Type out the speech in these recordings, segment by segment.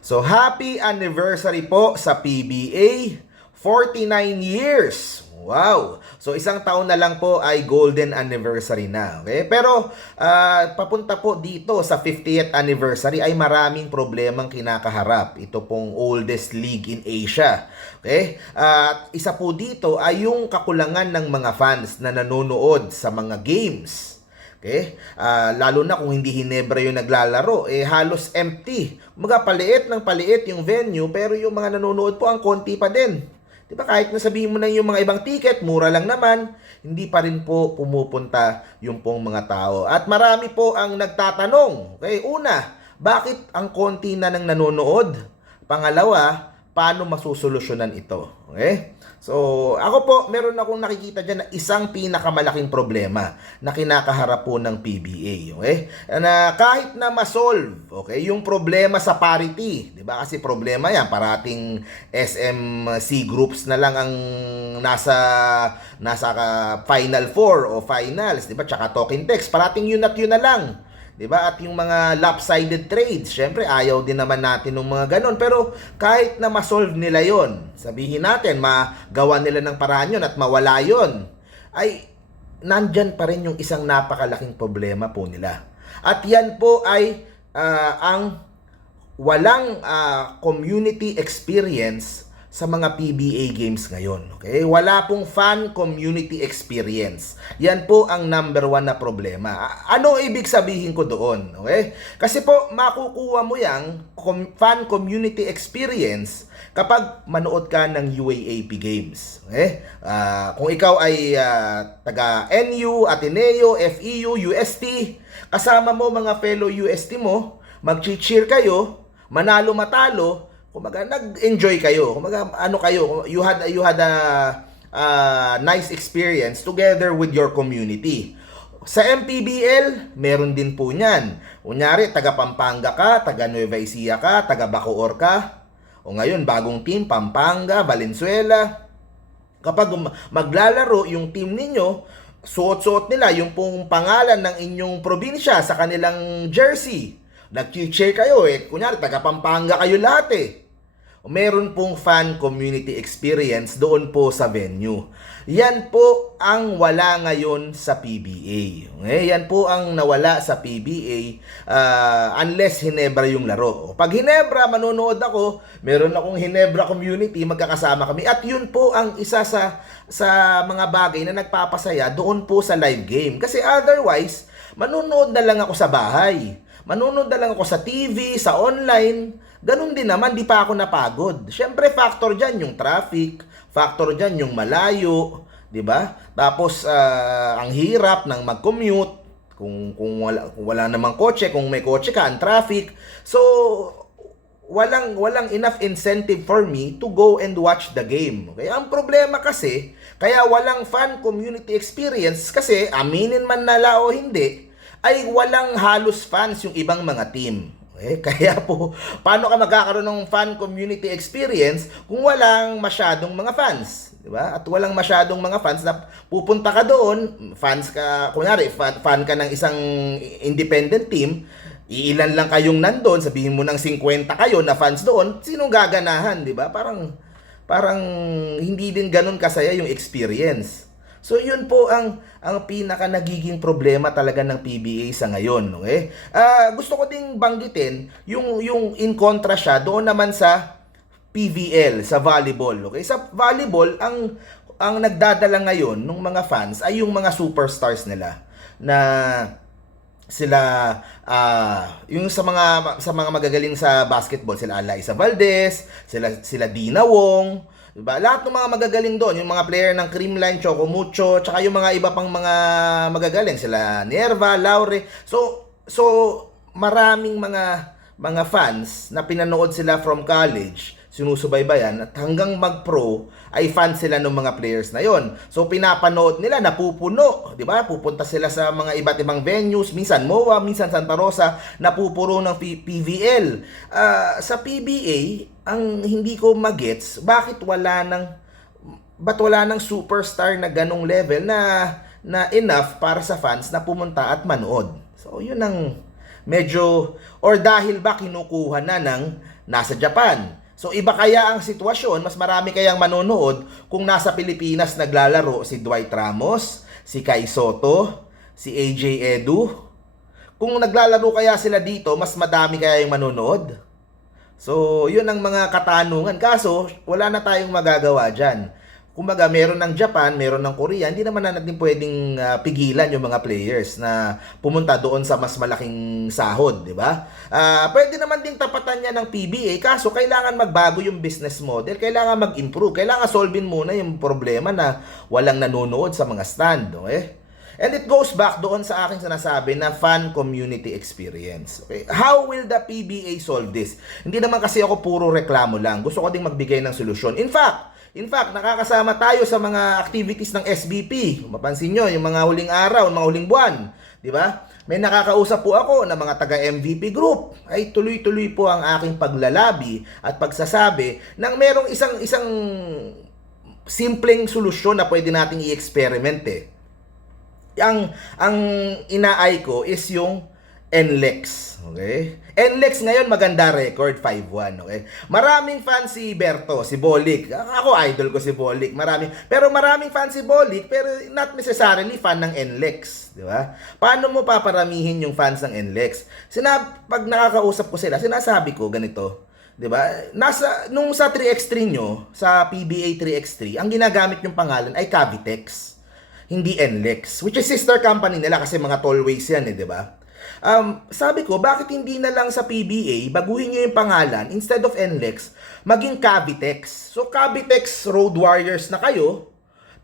So happy anniversary po sa PBA. 49 years. Wow. So isang taon na lang po ay golden anniversary na. Okay? Pero ah, papunta po dito sa 50th anniversary ay maraming problemang kinakaharap. Ito pong oldest league in Asia. Okay? At isa po dito ay yung kakulangan ng mga fans na nanonood sa mga games. Okay? Ah, lalo na kung hindi Hinebra yung naglalaro, eh halos empty. Mga paliit ng paliit yung venue, pero yung mga nanonood po ang konti pa din. 'Di ba? Kahit nasabihin mo na yung mga ibang ticket, mura lang naman, hindi pa rin po pumupunta yung pong mga tao. At marami po ang nagtatanong. Okay, una, bakit ang konti na ng nanonood? Pangalawa, paano masusolusyonan ito? Okay? So, ako po, meron akong nakikita dyan na isang pinakamalaking problema na kinakaharap po ng PBA. Okay? Na kahit na masolve, okay, yung problema sa parity, di ba? Kasi problema yan, parating SMC groups na lang ang nasa nasa Final Four o Finals, di ba? Tsaka Talking Text, parating yun at yun na lang. 'Di ba? At yung mga lopsided trades, syempre ayaw din naman natin ng mga ganun. Pero kahit na ma-solve nila 'yon, sabihin natin magawa nila ng paraan 'yon at mawala 'yon, ay nandyan pa rin yung isang napakalaking problema po nila. At yan po ay ah, ang walang ah, community experience sa mga PBA games ngayon. Okay? Wala pong fan community experience. Yan po ang number one na problema. Ano ibig sabihin ko doon? Okay? Kasi po, makukuha mo yung com- fan community experience kapag manood ka ng UAAP games. Okay? Ah, kung ikaw ay ah, taga NU, Ateneo, FEU, UST, kasama mo mga fellow UST mo, mag-cheer kayo, manalo matalo, kumaga nag-enjoy kayo. Kumaga ano kayo, you had you had a uh, nice experience together with your community. Sa MPBL, meron din po niyan. Kunyari, taga Pampanga ka, taga Nueva Ecija ka, taga Bacoor ka. O ngayon, bagong team, Pampanga, Valenzuela. Kapag um- maglalaro yung team ninyo, suot-suot nila yung pong pangalan ng inyong probinsya sa kanilang jersey. Nag-cheer kayo eh. Kunyari, taga Pampanga kayo lahat eh. Meron pong fan community experience doon po sa venue. Yan po ang wala ngayon sa PBA. Okay? Yan po ang nawala sa PBA ah, unless Hinebra yung laro. Pag Hinebra, manonood ako, meron akong Hinebra community, magkakasama kami. At yun po ang isa sa sa mga bagay na nagpapasaya doon po sa live game. Kasi otherwise, manonood na lang ako sa bahay. Manonood na lang ako sa TV, sa online. Ganun din naman, di pa ako napagod. Siyempre, factor dyan yung traffic, factor dyan yung malayo, di ba? Tapos, ah, ang hirap ng mag-commute, kung, kung, wala, kung wala namang kotse, kung may kotse ka, ang traffic. So, walang walang enough incentive for me to go and watch the game. Okay? Ang problema kasi, kaya walang fan community experience kasi aminin man nala o hindi, ay walang halos fans yung ibang mga team. Okay? Kaya po, paano ka magkakaroon ng fan community experience kung walang masyadong mga fans? Di ba? At walang masyadong mga fans na pupunta ka doon, fans ka, kunyari, fan, fan ka ng isang independent team, iilan lang kayong nandun, sabihin mo ng 50 kayo na fans doon, sinong gaganahan, di ba? Parang, parang hindi din ganun kasaya yung experience. So yun po ang ang pinaka nagiging problema talaga ng PBA sa ngayon, okay? Ah, gusto ko ding banggitin yung yung in kontra siya doon naman sa PVL sa volleyball, okay? Sa volleyball ang ang nagdadala ngayon ng mga fans ay yung mga superstars nila na sila ah yung sa mga sa mga magagaling sa basketball sila Alaisa Valdez, sila sila Dina Wong, diba? Lahat ng mga magagaling doon, yung mga player ng Creamline, Choco Mucho, tsaka yung mga iba pang mga magagaling sila Nerva, Laure. So so maraming mga mga fans na pinanood sila from college sinusubaybayan at hanggang mag-pro ay fan sila ng mga players na yon. So pinapanood nila napupuno, 'di ba? Pupunta sila sa mga iba't ibang venues, minsan MOA, minsan Santa Rosa, napupuro ng P- PVL. Ah, sa PBA, ang hindi ko magets, bakit wala ng ba't wala ng superstar na ganong level na na enough para sa fans na pumunta at manood. So, yun ang medyo or dahil ba kinukuha na ng nasa Japan. So iba kaya ang sitwasyon, mas marami kayang manonood kung nasa Pilipinas naglalaro si Dwight Ramos, si Kai Soto, si AJ Edu. Kung naglalaro kaya sila dito, mas madami kaya yung manonood. So, yun ang mga katanungan. Kaso, wala na tayong magagawa dyan. Kumbaga, meron ng Japan, meron ng Korea, hindi naman na natin pwedeng ah, pigilan yung mga players na pumunta doon sa mas malaking sahod, di ba? Ah, pwede naman ding tapatan niya ng PBA, kaso kailangan magbago yung business model, kailangan mag-improve, kailangan solvin muna yung problema na walang nanonood sa mga stand, okay? And it goes back doon sa aking sinasabi na fan community experience. Okay? How will the PBA solve this? Hindi naman kasi ako puro reklamo lang. Gusto ko ding magbigay ng solusyon. In fact, in fact, nakakasama tayo sa mga activities ng SBP. Kung mapansin nyo, yung mga huling araw, mga huling buwan. Di ba? May nakakausap po ako ng mga taga-MVP group. Ay tuloy-tuloy po ang aking paglalabi at pagsasabi ng merong isang isang simpleng solusyon na pwede nating i-experiment eh ang ang inaay ko is yung NLEX. Okay? NLEX ngayon maganda record 5-1, okay? Maraming fans si Berto, si Bolik. Ako idol ko si Bolik, marami. Pero maraming fans si Bolik pero not necessarily fan ng NLEX, di ba? Paano mo paparamihin yung fans ng NLEX? Sinab pag nakakausap ko sila, sinasabi ko ganito, 'di ba? Nasa nung sa 3x3 nyo, sa PBA 3x3, ang ginagamit yung pangalan ay Cavitex hindi NLEX, which is sister company nila kasi mga tollways yan eh, di ba? Um, sabi ko, bakit hindi na lang sa PBA, baguhin nyo yung pangalan, instead of NLEX, maging Cavitex. So, Cavitex Road Warriors na kayo,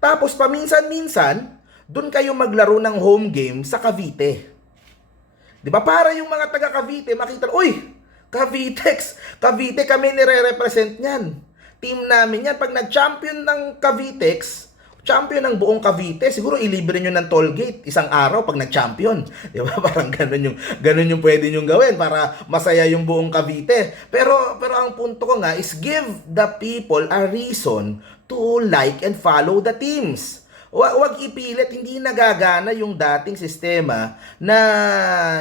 tapos paminsan-minsan, dun kayo maglaro ng home game sa Cavite. Di ba? Para yung mga taga Cavite makita, uy, Cavitex, Cavite kami nire-represent niyan. Team namin yan. Pag nag-champion ng Cavitex, champion ng buong Cavite, siguro ilibre nyo ng toll gate isang araw pag nag-champion. Di ba? Parang ganun yung, ganun yung pwede nyo gawin para masaya yung buong Cavite. Pero, pero ang punto ko nga is give the people a reason to like and follow the teams. Wa- Wag ipilit, hindi nagagana yung dating sistema na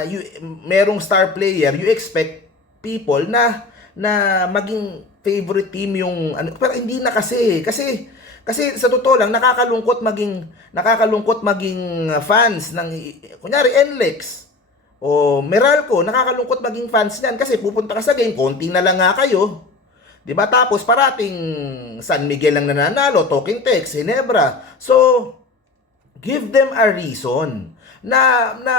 you, merong star player, you expect people na na maging favorite team yung ano pero hindi na kasi kasi kasi sa totoo lang nakakalungkot maging nakakalungkot maging uh, fans ng kunyari NLEX o Meralco nakakalungkot maging fans niyan kasi pupunta ka sa game konti na lang nga kayo. 'di ba? Tapos parating San Miguel lang nananalo Talking Tex Ginebra so give them a reason na na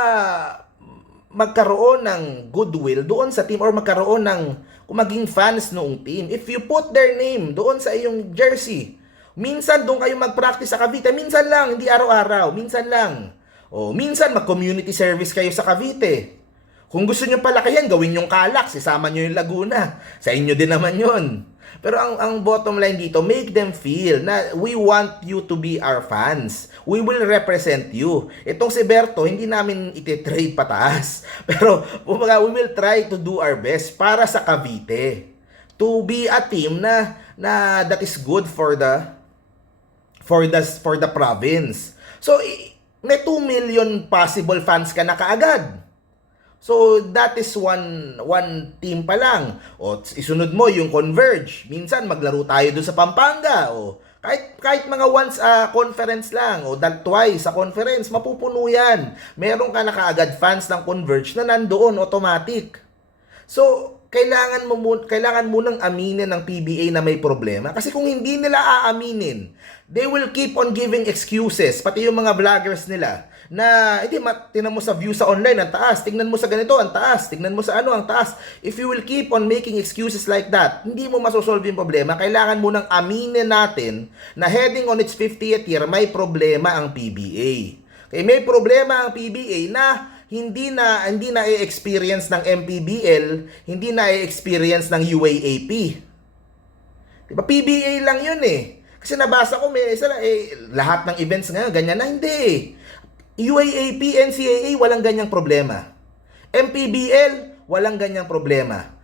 magkaroon ng goodwill doon sa team or magkaroon ng kung maging fans noong team. If you put their name doon sa iyong jersey, minsan doon kayo mag-practice sa Cavite, minsan lang, hindi araw-araw, minsan lang. O minsan mag-community service kayo sa Cavite. Kung gusto nyo palakihan, gawin yung Calax, isama nyo yung Laguna. Sa inyo din naman yon. Pero ang, ang bottom line dito, make them feel na we want you to be our fans. We will represent you. Itong si Berto, hindi namin ititrade pataas. Pero, kumbaga, we will try to do our best para sa Cavite. To be a team na, na that is good for the for the for the province. So, may 2 million possible fans ka na kaagad. So that is one one team pa lang. O isunod mo yung Converge. Minsan maglaro tayo doon sa Pampanga o kahit kahit mga once a conference lang o that twice sa conference mapupuno yan. Meron ka na kaagad fans ng Converge na nandoon automatic. So kailangan mo mu- kailangan mo nang aminin ng PBA na may problema kasi kung hindi nila aaminin, they will keep on giving excuses pati yung mga vloggers nila na hindi mat tingnan mo sa view sa online ang taas, tingnan mo sa ganito ang taas, tingnan mo sa ano ang taas. If you will keep on making excuses like that, hindi mo masosolve yung problema. Kailangan mo nang aminin natin na heading on its 50th year may problema ang PBA. Okay, may problema ang PBA na hindi na hindi na i-experience ng MPBL, hindi na i-experience ng UAAP. 'Di ba? PBA lang 'yun eh. Kasi nabasa ko may isa lang, eh, lahat ng events ngayon ganyan na hindi. UAAP, NCAA walang ganyang problema. MPBL walang ganyang problema.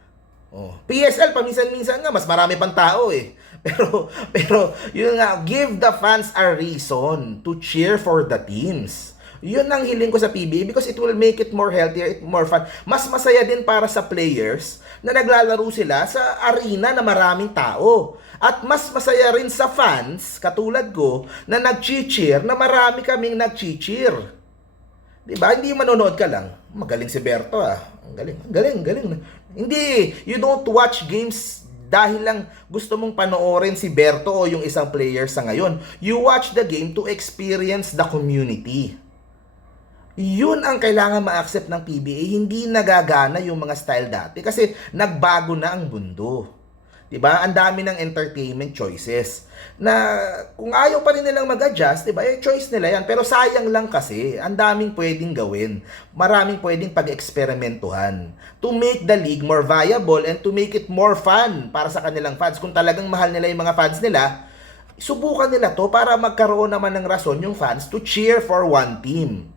Oh. PSL paminsan-minsan nga mas marami pang tao eh. Pero pero yun nga give the fans a reason to cheer for the teams. Yun ang hiling ko sa PBA because it will make it more healthier, it more fun. Mas masaya din para sa players na naglalaro sila sa arena na maraming tao. At mas masaya rin sa fans, katulad ko, na nag-cheer na marami kaming nag-cheer. Di ba? Hindi manonood ka lang. Magaling si Berto ah. Ang galing, ang galing, galing. Hindi, you don't watch games dahil lang gusto mong panoorin si Berto o yung isang player sa ngayon. You watch the game to experience the community. Yun ang kailangan ma-accept ng PBA. Hindi nagagana yung mga style dati kasi nagbago na ang mundo. 'Di ba? Ang dami ng entertainment choices. Na kung ayaw pa rin nilang mag-adjust, 'di ba? Eh choice nila 'yan. Pero sayang lang kasi, ang daming pwedeng gawin. Maraming pwedeng pag-eksperimentuhan to make the league more viable and to make it more fun para sa kanilang fans. Kung talagang mahal nila yung mga fans nila, subukan nila to para magkaroon naman ng rason yung fans to cheer for one team.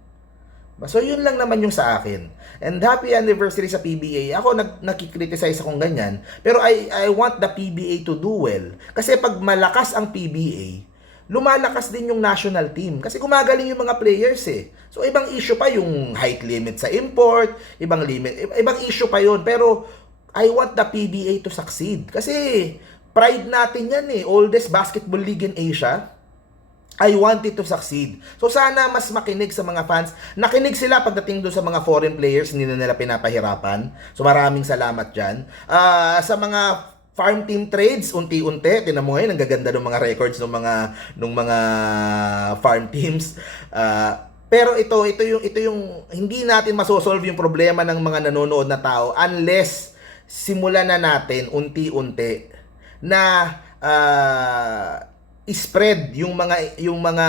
So, yun lang naman yung sa akin. And happy anniversary sa PBA. Ako, nag, nakikriticize akong ganyan. Pero I, I want the PBA to do well. Kasi pag malakas ang PBA, lumalakas din yung national team. Kasi gumagaling yung mga players eh. So, ibang issue pa yung height limit sa import, ibang limit, ibang issue pa yun. Pero, I want the PBA to succeed. Kasi, pride natin yan eh. Oldest basketball league in Asia. I want it to succeed. So sana mas makinig sa mga fans. Nakinig sila pagdating doon sa mga foreign players, hindi na nila pinapahirapan. So maraming salamat dyan. Ah, sa mga farm team trades, unti-unti, tinan mo ngayon, ang gaganda ng mga records ng mga ng mga farm teams. Ah, pero ito, ito yung ito yung hindi natin masosolve yung problema ng mga nanonood na tao unless simulan na natin unti-unti na ah, spread yung mga yung mga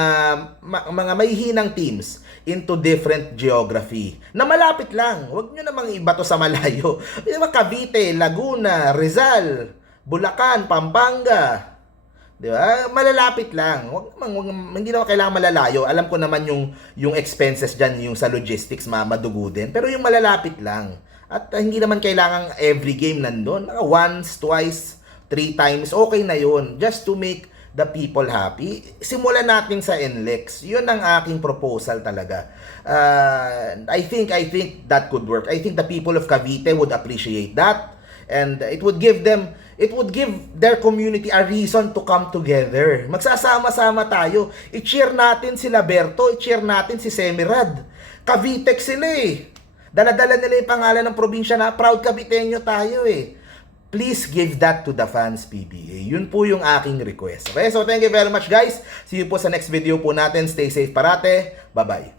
ma- mga mahihinang teams into different geography. Na malapit lang. Huwag nyo namang iba to sa malayo. Di ba Cavite, Laguna, Rizal, Bulacan, Pampanga. Di ba? Malalapit lang. Wag naman, wag, hindi naman kailangan malalayo. Alam ko naman yung yung expenses diyan, yung sa logistics ma madugo din. Pero yung malalapit lang. At uh, hindi naman kailangan every game. Mga Once, twice, three times, okay na yun. Just to make the people happy. Simulan natin sa NLEX. Yun ang aking proposal talaga. Uh, I think I think that could work. I think the people of Cavite would appreciate that and it would give them it would give their community a reason to come together. Magsasama-sama tayo. I-cheer natin si Laberto, i-cheer natin si Semirad. Cavite sila eh. Dala-dala nila yung pangalan ng probinsya na proud Caviteño tayo eh please give that to the fans PBA. Yun po yung aking request. Okay, so thank you very much guys. See you po sa next video po natin. Stay safe parate. Bye-bye.